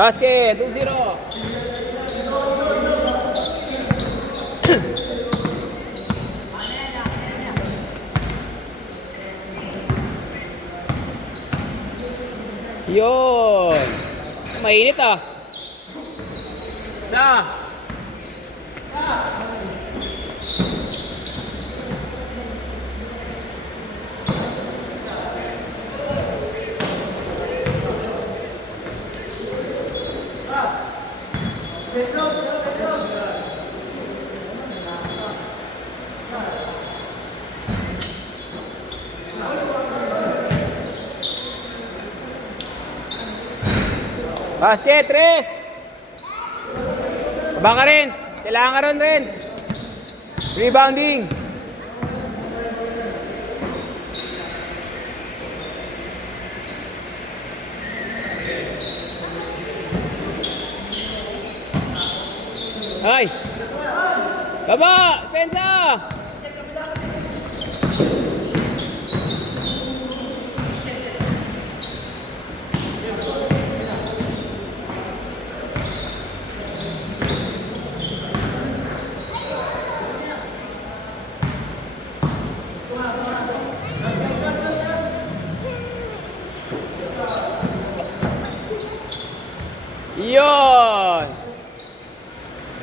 Basket, 2-0. Yun. Mainit ah. Isa. Basket, 3. Abang ka, Renz. Kailangan ka rin, Renz. Rebounding. Ay. Baba, pensa. Yun.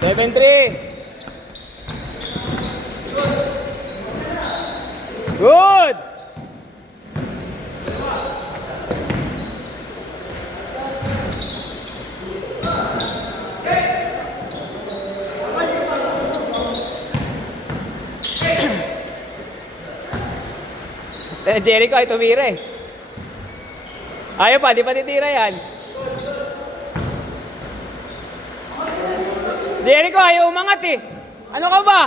7-3. Good. Jericho ay tumira eh. Ayaw pa, di pa titira yan. Jericho, ayaw umangat eh. Ano ka ba?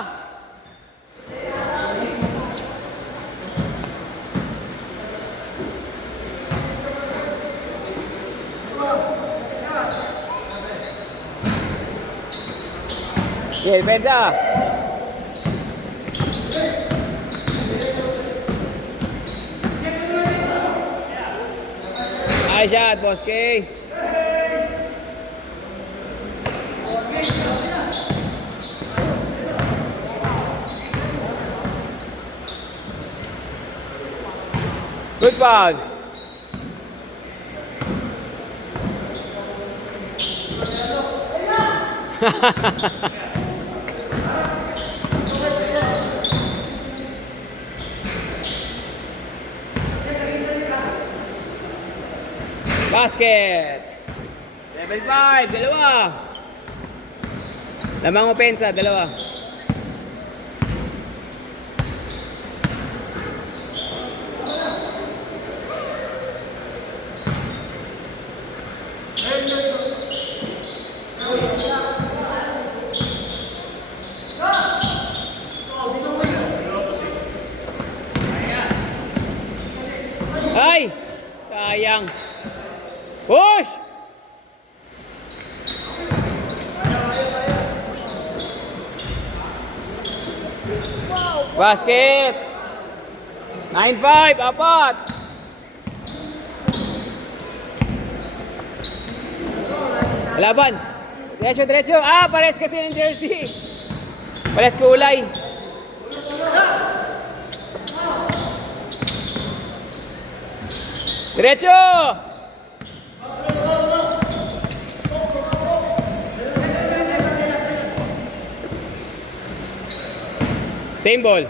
Okay, pensa. Nice shot, Boss K. Good foul. Basket. Level 5, dalawa. Lamang opensa, dalawa. Ay! Sayang. Push! Basket! 9-5, apat! Laban! Diretso, diretso! Ah, pares kasi ng jersey! Pares kulay! Diretso! Same ball.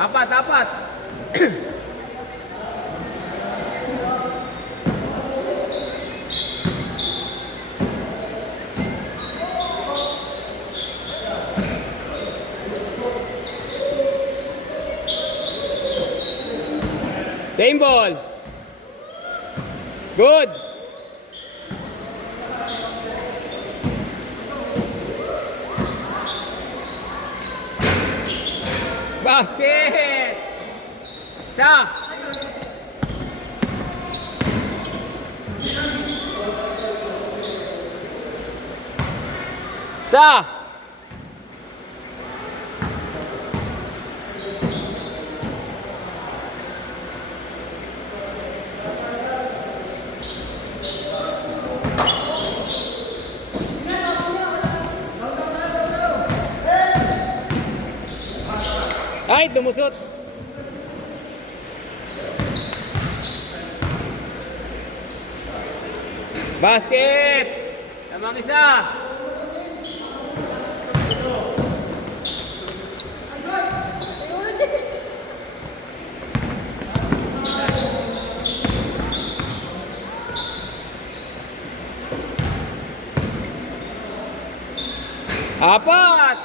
Apat, apat. Same ball. Good. Basket! Isa! Isa! Ay, dumusot. Basket! Tamang isa. Apat!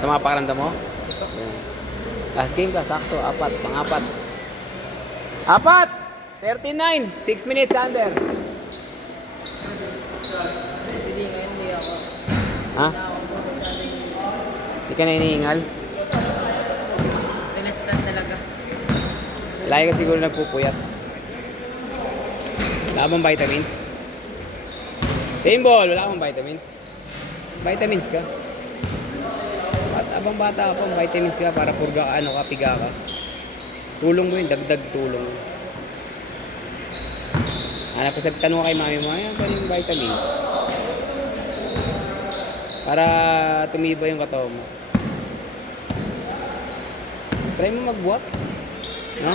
Sama pakiramdam mo? Last game ka, sakto. Apat, pang-apat. Apat! 39! 6 minutes under. Ha? Hindi ka na iniingal? Pinastan talaga. Lagi ka siguro nagpupuyat. Wala bang vitamins? Same ball, wala bang vitamins? Vitamins ka? Abang bata pa, vitamins ka para purga ka, ano ka, piga ka. Tulong mo yun, dagdag tulong. Hanap ko sa tanong kay mami mo, ayan ba yung vitamins? Para tumibay yung katawan mo. Try mo magbuhat. No?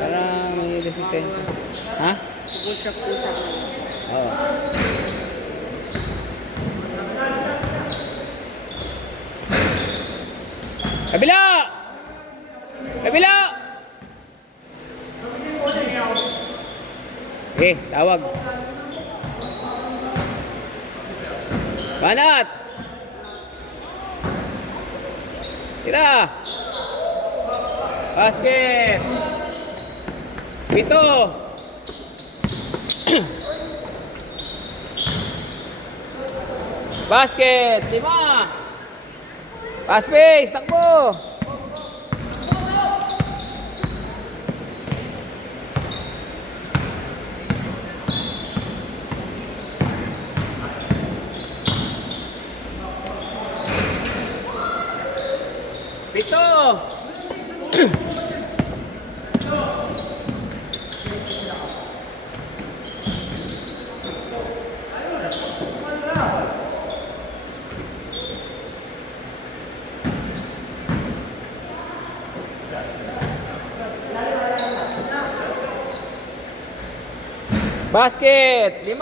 Para may resistensya. Ha? Push-up po siya. Oo. Kabila! Kabila! Okay, tawag. Banat! Tira! Basket! Pito! Basket! 5! Pass pace! Takbo! Pito! Basket! 5!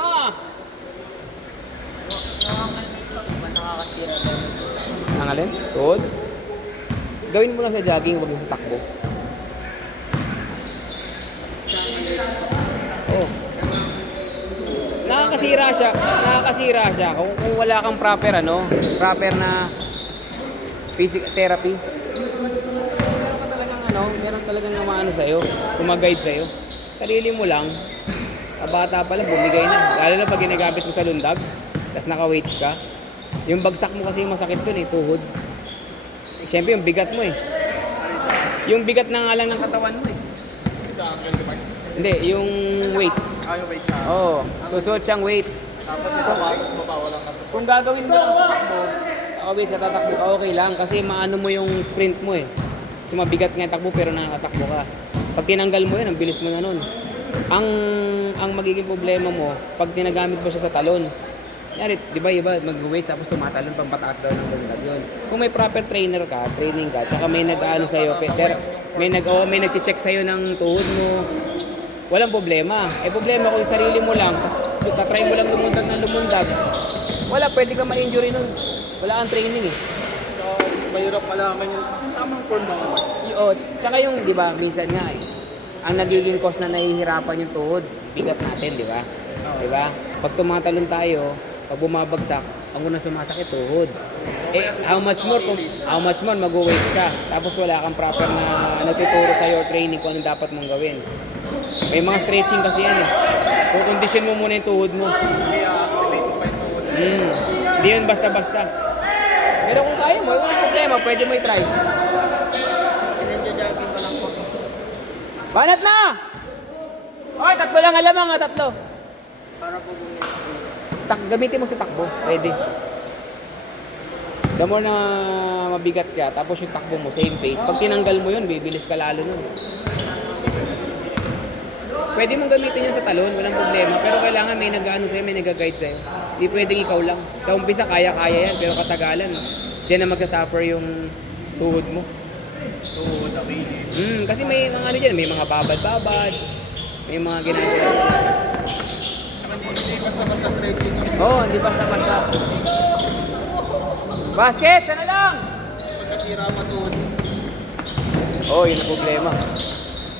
Nakakasira. Ang alin? Tuhod? Gawin mo lang sa jogging, huwag lang sa takbo. Oh. Nakakasira siya. Kung wala kang proper na physical therapy. Meron talagang namaano sa'yo, tumag-guide sa'yo. Sarili mo lang, bata pa lang, bumigay na. Lalo na pag ginagamit mo sa lundag, tapos naka-weights ka. Yung bagsak mo kasi masakit dun tuhod. Siyempre yung bigat mo Yung bigat na nga lang ng katawan mo Sa angle naman. Hindi, yung weights. Yung weight sa... Oo, susuot siyang weights. Tapos ito, tapos mabawalan ka. Kung gagawin mo lang sa takbo, naka-weights ka, tatakbo ka, okay lang. Kasi maano mo yung sprint mo Kasi mabigat nga yung takbo pero nakakatakbo ka. Pag tinanggal mo yun, ang bilis mo na nun. Ang magiging problema mo, pag tinagamit mo siya sa talon, yari, di ba iba mag-weights tapos tumatalon pang pataas daw ng lundag yun. Kung may proper training ka, tsaka may nag-ano sa'yo, may nag-check sa'yo ng tuhod mo, walang problema. Problema kung yung sarili mo lang, tapos tatry mo lang lumundag, wala, pwede ka ma-injury nun. Wala kang training So, mahirap malaman yung tamang form ng kamay. Tsaka yung, di ba, minsan nga ang nagiging cause na nahihirapan yung tuhod, bigat natin, di ba? Di ba? Pag tumatalon tayo, pag bumabagsak, ang unang sumasakit, tuhod. Eh, how much more mag-weights ka. Tapos wala kang proper na natuturo sa your training kung anong dapat mong gawin. May mga stretching kasi yan eh. Kukondisyon mo muna yung tuhod mo. Hindi yun basta-basta. Pero kung kaya mo, walang problema, pwede mo i-try. Pinandiyo-jogging pa lang po. Banat na! Oy, tatlo lang alamang ha, tatlo. Para po bumili. Gamitin mo sa takbo, pwede. The more na mabigat ka, tapos yung takbo mo, same pace. Pag tinanggal mo yun, bibilis ka lalo nun. Pwede mong gamitin yun sa talon, walang problema. Pero kailangan may nag-ano sa'yo, may nag-guide sa'yo. Hindi pwedeng ikaw lang. Sa umpisa, kaya-kaya yan. Pero katagalan, diyan na mag-suffer yung tuhod mo. Tuhod, Achilles. Kasi may mga ano dyan, may mga babad-babad. May mga ginagawa. Hindi basta-basta stretching yung Oo, hindi basta-basta. Basket, sana lang! pag nasira matuhod. Oo, yun ang problema.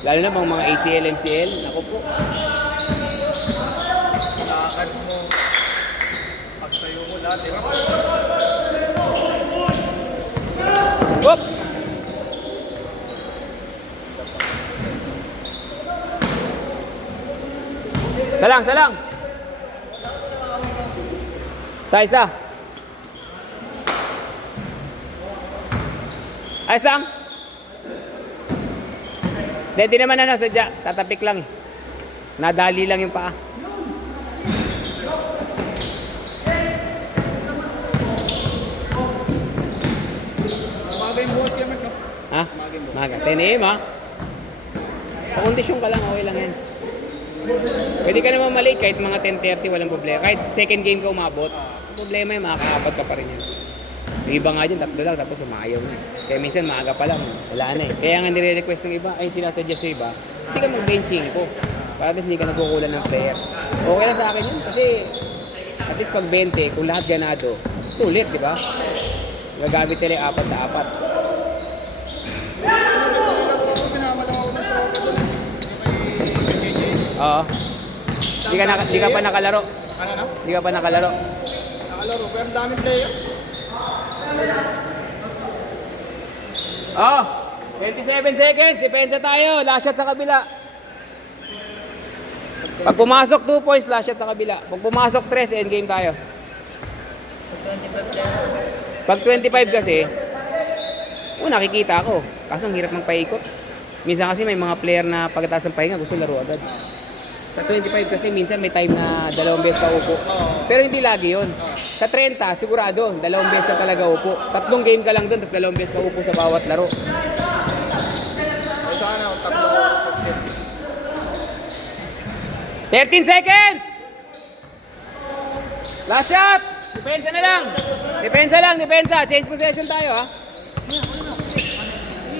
Lalo na bang mga ACL, MCL, naku po. Lakad mo. Pagtayo mo lahat. Whoop! Salang, salang! Isa. Ayos lang. Hindi naman sadya. Tatapik lang eh. Nadali lang yung paa. Umaga yung buhos kayo, Mark, no? Ha? Maga. 10 AM ha? Pakondisyon ka lang, okay lang yan. Pwede ka naman mali kahit mga 10:30, walang problema. Kahit second game ka umabot, problema yung makakaabot ka pa rin yan. Yung iba nga dyan, tatlo lang, tapos umayaw na. Kaya minsan maaga pa lang, wala na eh. Kaya nga nire-request ng iba, ay sinasuggest yung iba, hindi ka mag-benching ko. Para at least hindi ka nagkukulan ng player. Okay lang sa akin yun, kasi at least pag 20, kung lahat ganado, sulit, di ba? Gagamit nila yung 4 sa 4. Sinama lang ako ng tropa doon. Oo. Di ka pa nakalaro. Ano na? Di ka pa nakalaro. Nakalaro, pero ang daming player. Oh, 27 seconds. Depensa tayo. Last shot sa kabila. Pag pumasok 2 points, last shot sa kabila. Pag pumasok 3, end game tayo. 25 lang. Pag 25 kasi, nakikita ako. Kaso ang hirap magpaikot. Minsan kasi may mga player na pagkatapos ng pahinga gusto laro agad. Sa 25 kasi minsan may time na 2 beses ka upo. Pero hindi lagi yon. Sa 30, sigurado, 2 beses ka talaga upo. 3 game ka lang doon, tapos 2 beses ka upo sa bawat laro. Sana, tatlo oras sa step. 13 seconds! Last shot! Depensa na lang! Depensa! Change possession tayo ha.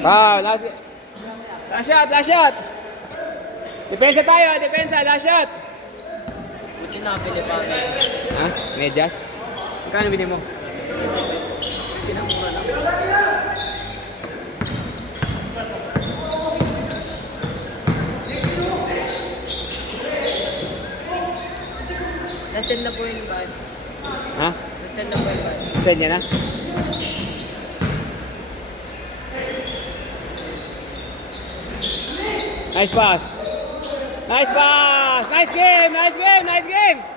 Wow, last shot! Depensa tayo, last shot! Buti nakabili pa kami. Ha? Medyas? Magkano bili mo? Pinamura lang. Nasend na po yung bag. Ha? Nasend na po yung bag. Send niya na? Nice pass! Nice game!